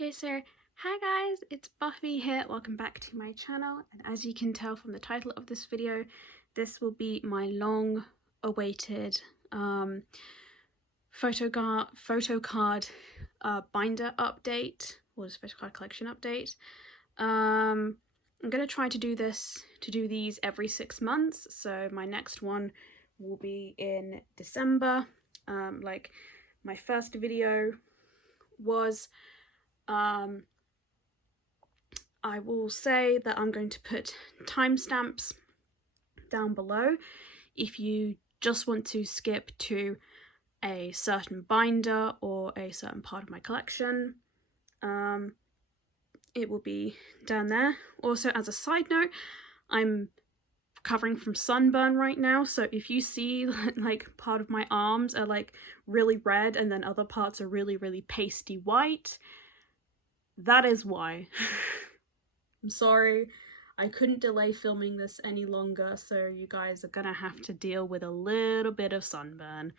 Okay, so hi guys, it's Buffy here. Welcome back to my channel, and as you can tell from the title of this video, this will be my long awaited photocard binder update, or photocard collection update. I'm gonna try to do these every 6 months, so my next one will be in December. Like my first video was, I will say that I'm going to put timestamps down below if you just want to skip to a certain binder or a certain part of my collection. It will be down there. Also, as a side note, I'm recovering from sunburn right now, so if you see like part of my arms are like really red and then other parts are really pasty white, that is why. I'm sorry, I couldn't delay filming this any longer, so you guys are gonna have to deal with a little bit of sunburn.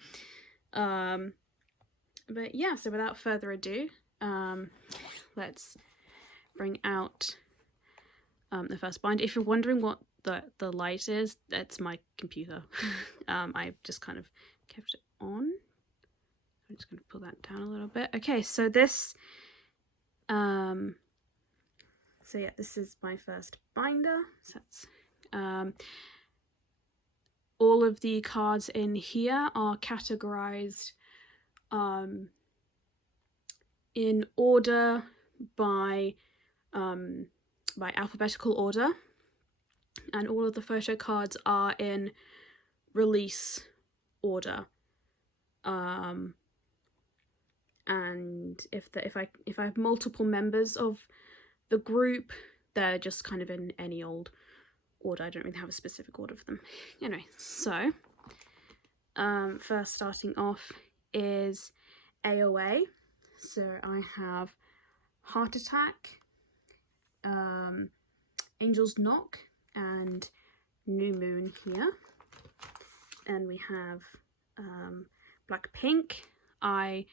But yeah, so without further ado, let's bring out the first binder. If you're wondering what the light is, that's my computer. I've just kind of kept it on. I'm just gonna pull that down a little bit. Okay, so this so yeah, this is my first binder. So that's, all of the cards in here are categorized in order by alphabetical order, and all of the photo cards are in release order. And if I have multiple members of the group, they're just kind of in any old order. I don't really have a specific order for them. Anyway, so first starting off is i.o.i. So I have Heart Attack, Angel's Knock, and New Moon here. And we have Blackpink. I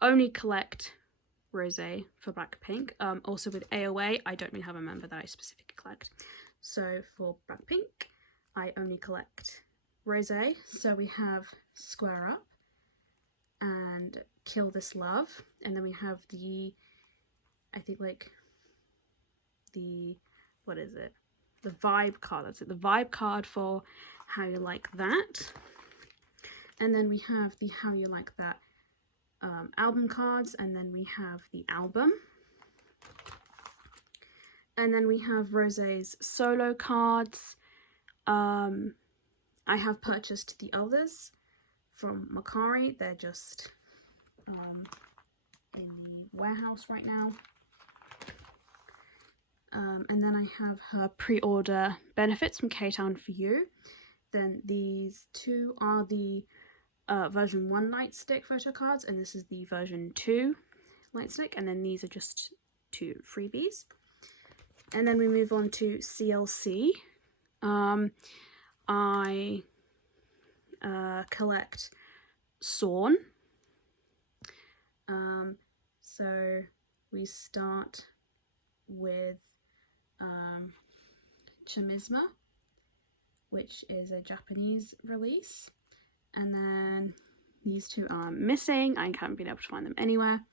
only collect Rosé for Blackpink. Also with i.o.i, I don't really have a member that I specifically collect. So for Blackpink, I only collect Rosé. So we have Square Up and Kill This Love. And then we have the, I think like the, what is it? The vibe card, that's it. The vibe card for How You Like That. And then we have the How You Like That album cards, and then we have the album, and then we have Rosé's solo cards. I have purchased the others from Macari. They're just in the warehouse right now. And then I have her pre-order benefits from K-Town for You. Then these two are the version 1 light stick photo cards, and this is the version 2 light stick, and then these are just 2 freebies. And then we move on to CLC. I collect Sorn. So we start with Chamisma, which is a Japanese release. And then these two are missing. I haven't been able to find them anywhere.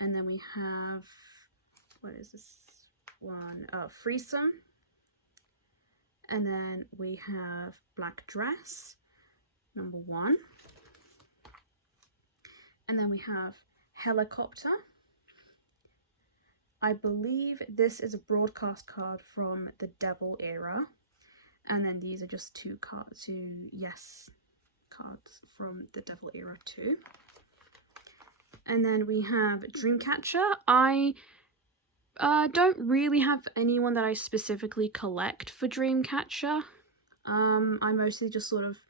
And then we have, what is this one? Freesome. And then we have Black Dress, number 1. And then we have Helicopter. I believe this is a broadcast card from the Devil era. And then these are just 2 cards, 2 yes cards from the Devil era too. And then we have Dreamcatcher. I don't really have anyone that I specifically collect for Dreamcatcher. I mostly just sort of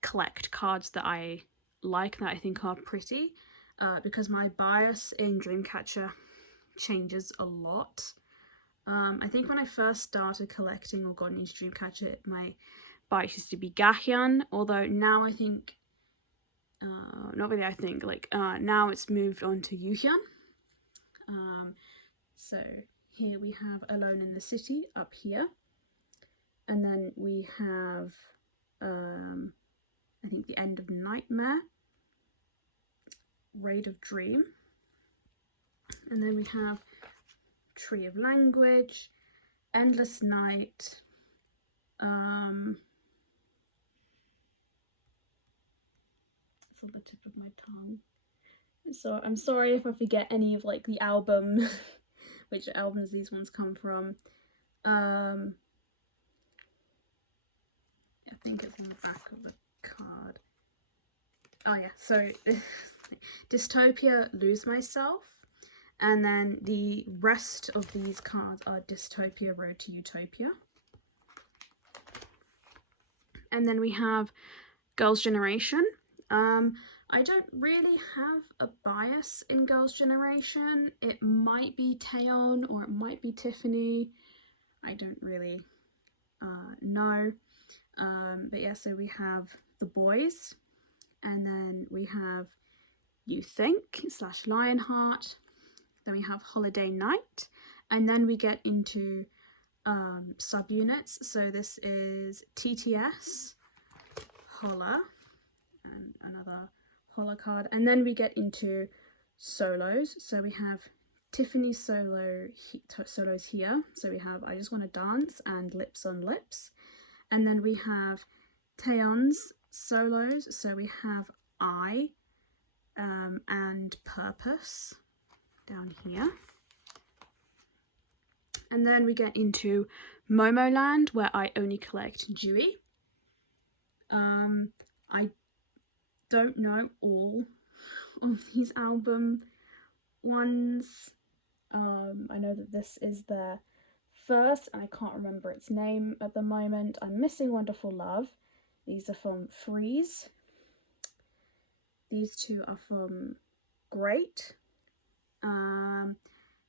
collect cards that I like, that I think are pretty, because my bias in Dreamcatcher changes a lot. I think when I first started collecting or got into Dreamcatcher, my bias used to be Gahyeon, although now I think, not really I think, like now it's moved on to Yuhyun. So here we have Alone in the City up here, and then we have I think The End of Nightmare, Raid of Dream, and then we have Tree of Language, Endless Night, it's on the tip of my tongue. So I'm sorry if I forget any of like the album, which albums these ones come from. I think it's on the back of the card. Oh yeah, so Dystopia, Lose Myself, and then the rest of these cards are Dystopia, Road to Utopia. And then we have Girls' Generation. I don't really have a bias in Girls' Generation. It might be Taeyeon or it might be Tiffany. I don't really know. But yeah, so we have the boys, and then we have You Think / Lionheart, then we have Holiday Night, and then we get into subunits. So this is TTS, Holla, and another Holla card, and then we get into solos. So we have Tiffany's solos here. So we have I Just Want to Dance and Lips on Lips, and then we have Taeyeon's solos. So we have I and Purpose down here. And then we get into Momoland, where I only collect Dewey. I don't know all of these album ones. I know that this is their first, and I can't remember its name at the moment. I'm missing Wonderful Love. These are from Freeze. These two are from Great. I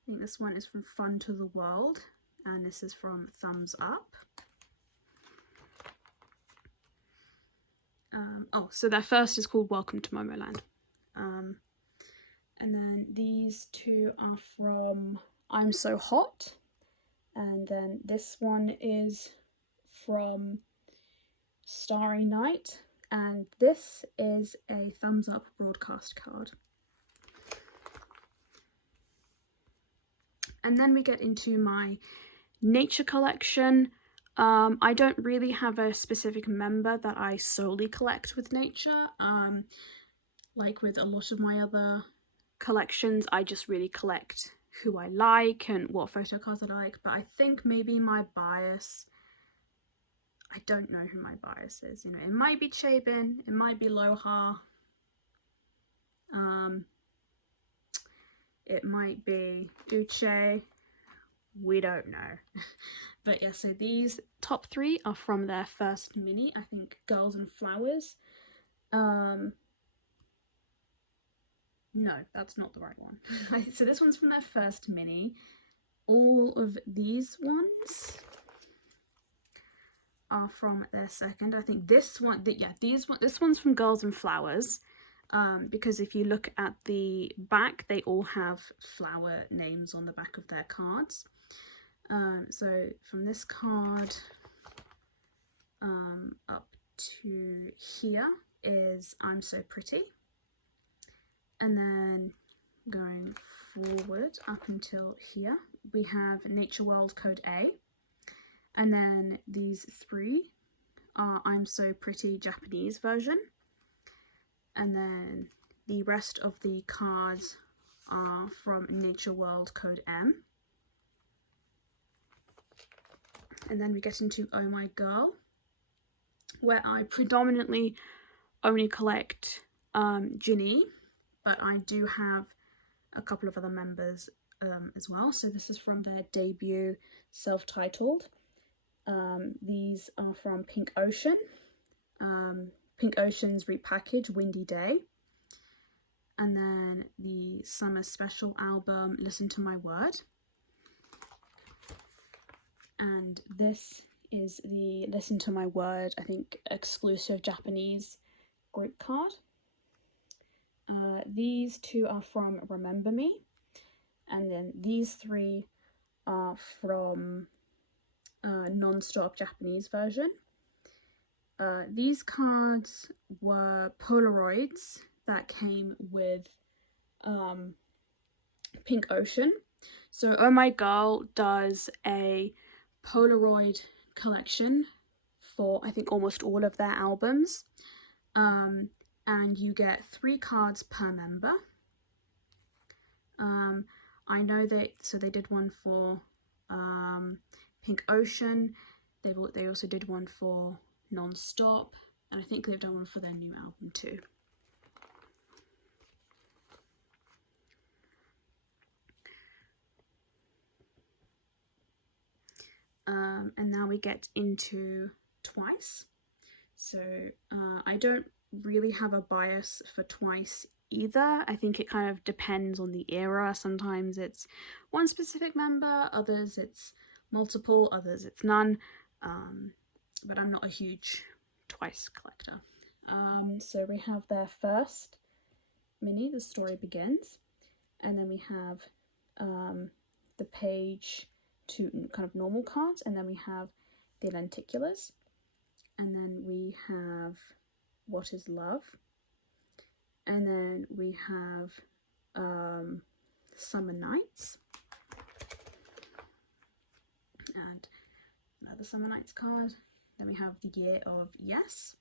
think this one is from Fun to the World, and this is from Thumbs Up. So their first is called Welcome to Momoland. And then these two are from I'm So Hot, and then this one is from Starry Night, and this is a Thumbs Up broadcast card. And then we get into my nature collection. I don't really have a specific member that I solely collect with nature. Like with a lot of my other collections, I just really collect who I like and what photo cards I like. But I think maybe my bias, I don't know who my bias is. You know, it might be Chabin, it might be Loha. It might be Uche. We don't know. But yeah, so these top three are from their first mini, I think Girls and Flowers. No, that's not the right one. So this one's from their first mini. All of these ones are from their second. I think this one, this one's from Girls and Flowers. Because if you look at the back, they all have flower names on the back of their cards. So from this card up to here is I'm So Pretty. And then going forward up until here, we have Nature World Code A. And then these three are I'm So Pretty Japanese version. And then the rest of the cards are from Nature World Code M. And then we get into Oh My Girl, where I predominantly only collect Ginny, but I do have a couple of other members as well. So this is from their debut self-titled. These are from Pink Ocean. Pink Ocean's repackaged Windy Day, and then the summer special album Listen to My Word, and this is the Listen to My Word, I think, exclusive Japanese group card. These two are from Remember Me, and then these 3 are from non-stop Japanese version. These cards were Polaroids that came with Pink Ocean. So Oh My Girl does a Polaroid collection for I think almost all of their albums, and you get 3 cards per member. I know they did one for Pink Ocean. They also did one for Non-Stop, and I think they've done one for their new album too. And now we get into Twice. So I don't really have a bias for Twice either. I think it kind of depends on the era. Sometimes it's one specific member, others it's multiple, others it's none. But I'm not a huge Twice collector. So we have their first mini, The Story Begins, and then we have the page 2 kind of normal cards, and then we have the lenticulars, and then we have What Is Love, and then we have Summer Nights, and another Summer Nights card. Then we have The Year of Yes,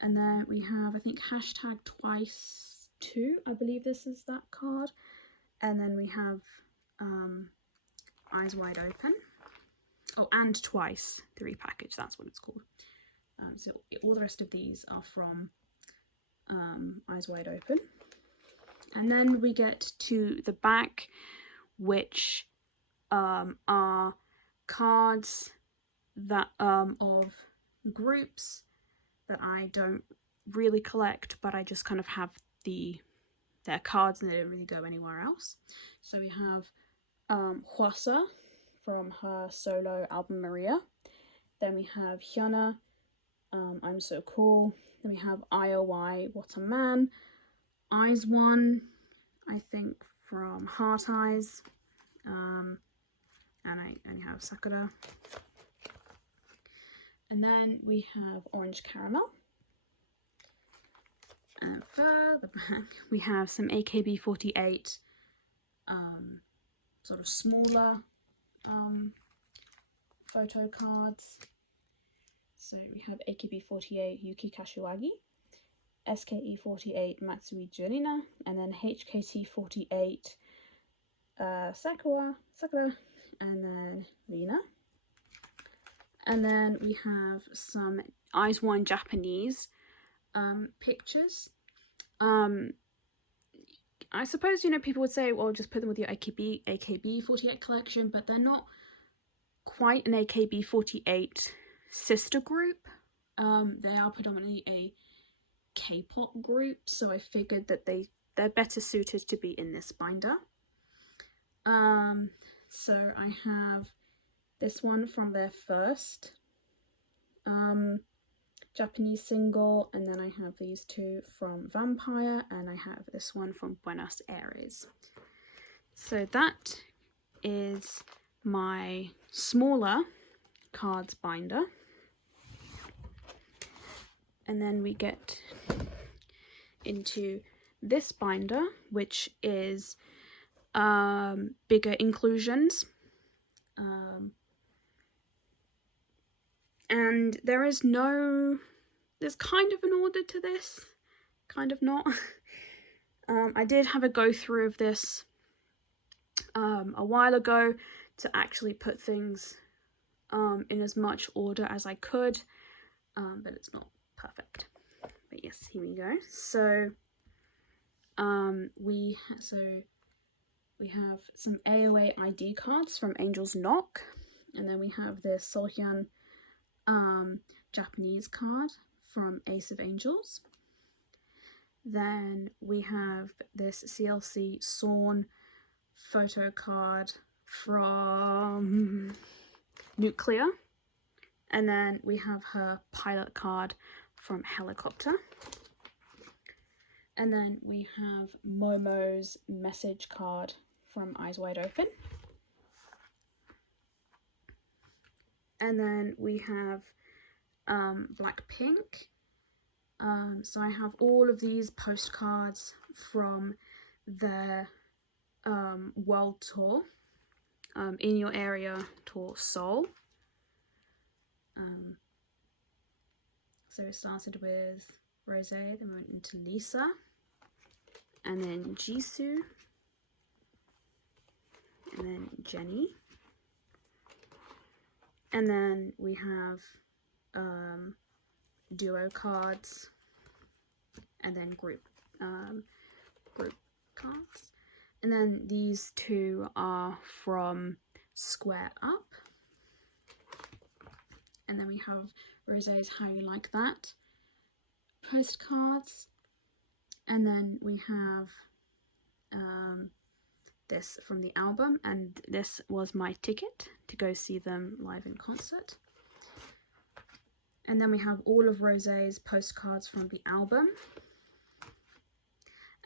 and then we have I think hashtag Twice 2, I believe this is that card, and then we have Eyes Wide Open. Oh, and Twice, the repackage, that's what it's called. So all the rest of these are from Eyes Wide Open. And then we get to the back, which are cards that of groups that I don't really collect, but I just kind of have their cards and they don't really go anywhere else. So we have Hwasa from her solo album Maria. Then we have Hyuna, I'm So Cool. Then we have i.o.i, What a Man. I.o.i, I think from Heart Eyes. And I have Sakura. And then we have Orange Caramel. And further back we have some AKB48 sort of smaller photo cards. So we have AKB48 Yuki Kashiwagi, SKE48 Matsui Jurina, and then HKT48 Sakura, and then Rina. And then we have some Eyes Wide Japanese pictures. I suppose, you know, people would say, well, just put them with your AKB48 collection, but they're not quite an AKB48 sister group. They are predominantly a K-pop group, so I figured that they're better suited to be in this binder. So I have this one from their first Japanese single, and then I have these 2 from Vampire, and I have this one from Buenos Aires. So that is my smaller cards binder. And then we get into this binder, which is bigger inclusions. And there's kind of an order to this, kind of not. I did have a go through of this a while ago to actually put things in as much order as I could, but it's not perfect. But yes, here we go. So we have some i.o.i ID cards from Angel's Knock, and then we have this Solhyun Japanese card from Ace of Angels. Then we have this CLC Sorn photo card from Nuclear, and then we have her pilot card from Helicopter, and then we have Momo's message card from Eyes Wide Open. And then we have Blackpink. So I have all of these postcards from their world tour, In Your Area Tour Seoul. So it started with Rose, then we went into Lisa, and then Jisoo, and then Jennie. And then we have duo cards, and then group cards. And then these two are from Square Up. And then we have Rose's How You Like That postcards. And then we have this from the album, and this was my ticket to go see them live in concert. And then we have all of Rose's postcards from the album.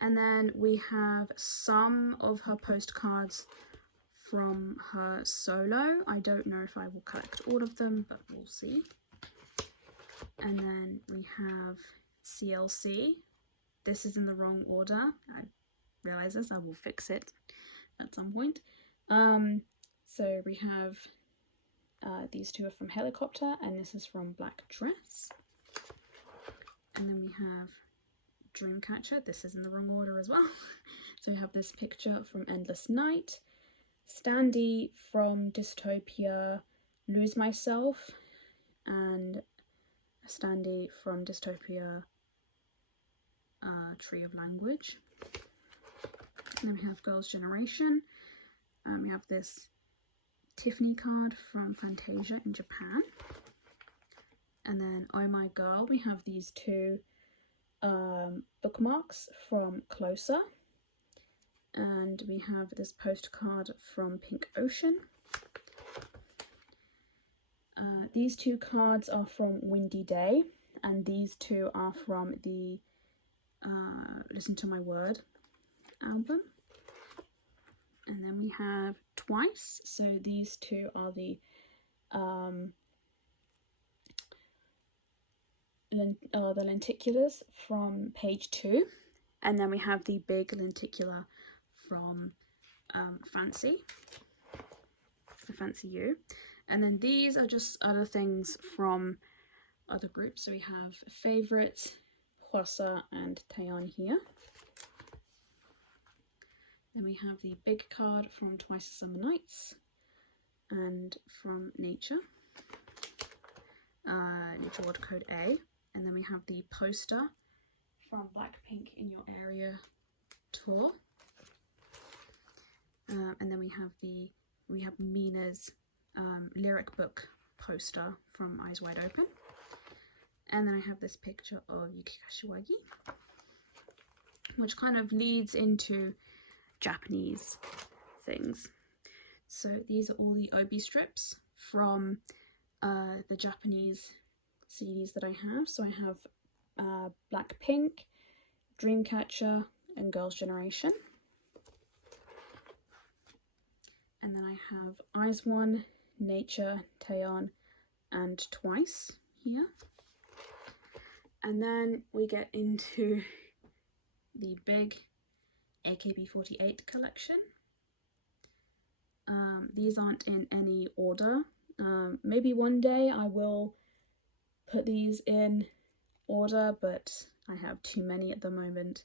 And then we have some of her postcards from her solo. I don't know if I will collect all of them, but we'll see. And then we have CLC. This is in the wrong order. I realize this, I will fix it at some point. So we have these two are from Helicopter, and this is from Black Dress. And then we have Dreamcatcher. This is in the wrong order as well. So we have this picture from Endless Night, Standy from Dystopia, Lose Myself, and Standy from Dystopia, Tree of Language. And then we have Girls' Generation. We have this Tiffany card from Fantasia in Japan. And then Oh My Girl, we have these two bookmarks from Closer. And we have this postcard from Pink Ocean. These two cards are from Windy Day, and these two are from the Listen to My Word album. And then we have Twice, so these two are the lenticulars from page 2, and then we have the big lenticular from Fancy, the Fancy You. And then these are just other things from other groups. So we have Favourites, Hwasa and Taeyeon here. Then we have the big card from Twice a Summer Nights and from Nature, Nature World Code A. And then we have the poster from Blackpink In Your Area Tour. And then we have Mina's lyric book poster from Eyes Wide Open. And then I have this picture of Yuki Kashiwagi, which kind of leads into Japanese things. So these are all the obi strips from the Japanese CDs that I have. So I have Blackpink, Dreamcatcher, and Girls' Generation. And then I have IZ*ONE, Nature, Taeyeon, and Twice here. And then we get into the big AKB48 collection. These aren't in any order. Maybe one day I will put these in order, but I have too many at the moment.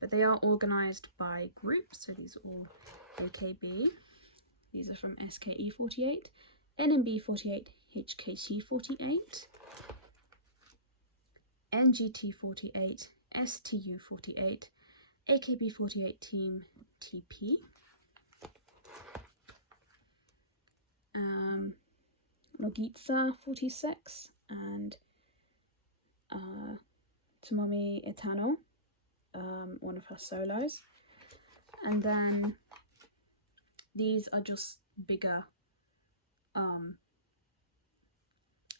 But they are organised by groups, so these are all AKB. These are from SKE48, NMB48, HKT48, NGT48, STU48, AKB48 Team TP, Nogitsa 46, and Tomomi Itano, one of her solos. And then these are just bigger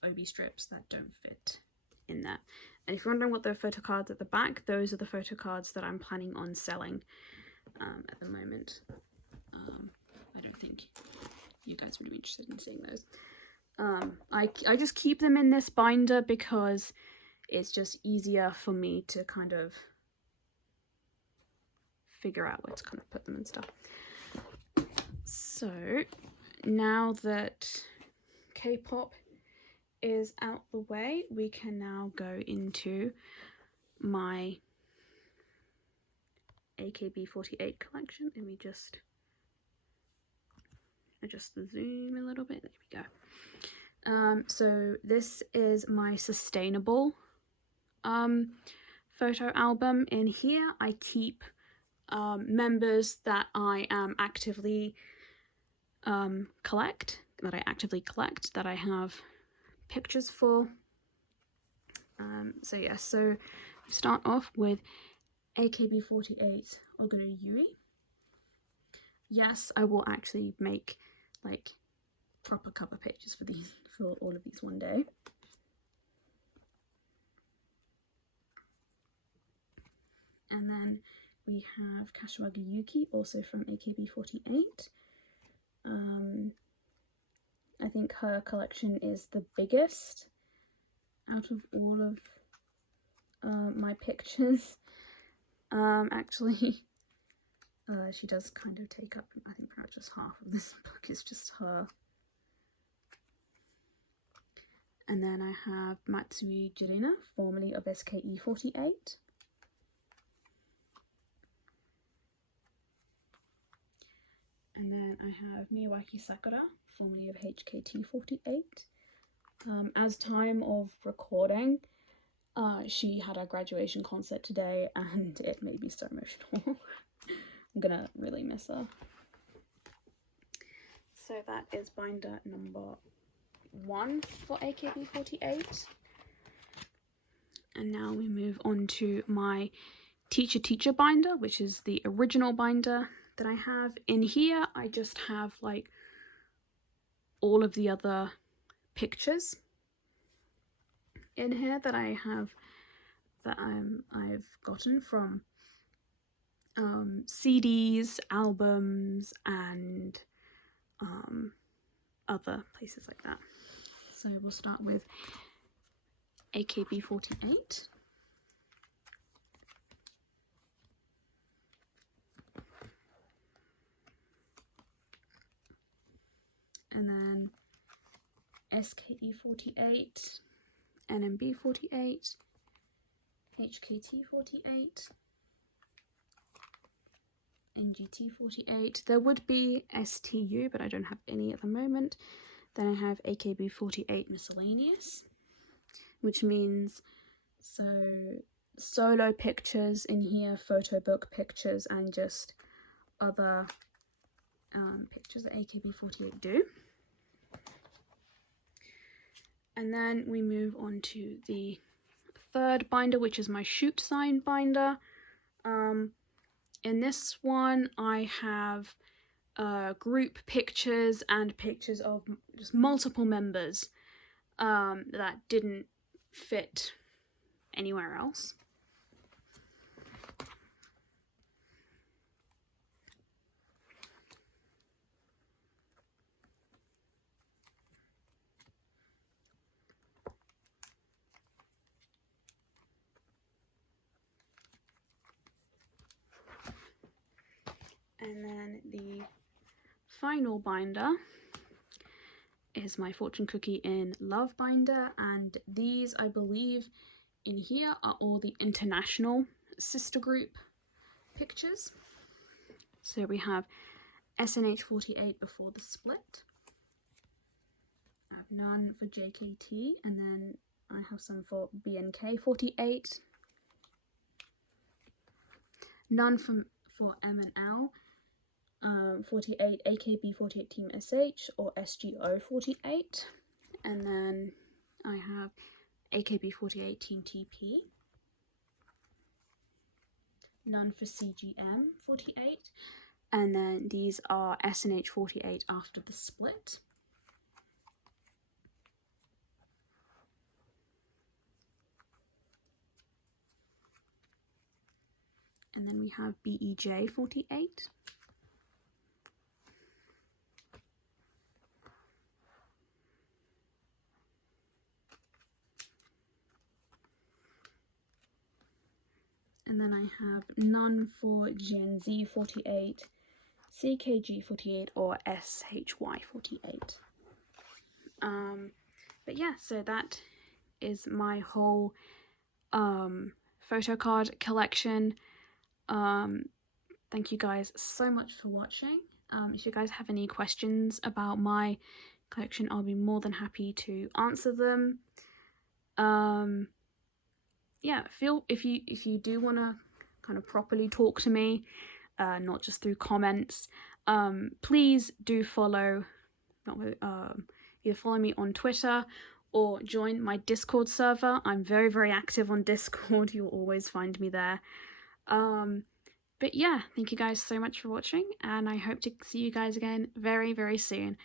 obi strips that don't fit in there. And if you're wondering what the photo cards at the back, those are the photo cards that I'm planning on selling at the moment. I don't think you guys would be interested in seeing those. I just keep them in this binder because it's just easier for me to kind of figure out where to kind of put them and stuff. So now that K-pop is out the way, we can now go into my AKB48 collection. Let me just adjust the zoom a little bit. There we go. So this is my sustainable photo album. In here I keep members that I am actively collect, that I have pictures for. So yeah, so we start off with AKB48 i.o.i. Yes, I will actually make like proper cover pages for all of these one day. And then we have Kashiwagi Yuki, also from AKB48. I think her collection is the biggest out of all of my pictures. Actually, she does kind of take up, I think, perhaps just half of this book is just her. And then I have Matsui Jirina, formerly of SKE48. And then I have Miyawaki Sakura, formerly of HKT48. As time of recording, she had a graduation concert today and it made me so emotional. I'm gonna really miss her. So that is binder number 1 for AKB48. And now we move on to my teacher binder, which is the original binder that I have. In here I just have like all of the other pictures in here that I have, that I've gotten from CDs, albums, and other places like that. So we'll start with AKB48. And then SKE48, NMB48, HKT48, NGT48. There would be STU, but I don't have any at the moment. Then I have AKB48 miscellaneous, which means solo pictures in here, photo book pictures, and just other pictures that AKB48 do. And then we move on to the third binder, which is my shoot sign binder. In this one I have group pictures and pictures of just multiple members that didn't fit anywhere else. And then the final binder is my fortune cookie in love binder, and these, I believe, in here are all the international sister group pictures. So we have SNH48 before the split. I have none for JKT, and then I have some for BNK48. None for M and L. 48 AKB48 Team SH or SGO48, and then I have AKB48 Team TP. None for CGM48, and then these are SNH48 after the split. And then we have BEJ 48. And then I have none for Gen Z 48, CKG 48, or SHY 48. But yeah, so that is my whole photo card collection. Thank you guys so much for watching. If you guys have any questions about my collection, I'll be more than happy to answer them. Yeah, if you do want to kind of properly talk to me, not just through comments, please do follow, either follow me on Twitter or join my Discord server. I'm very, very active on Discord. You'll always find me there. But yeah, thank you guys so much for watching, and I hope to see you guys again very, very soon.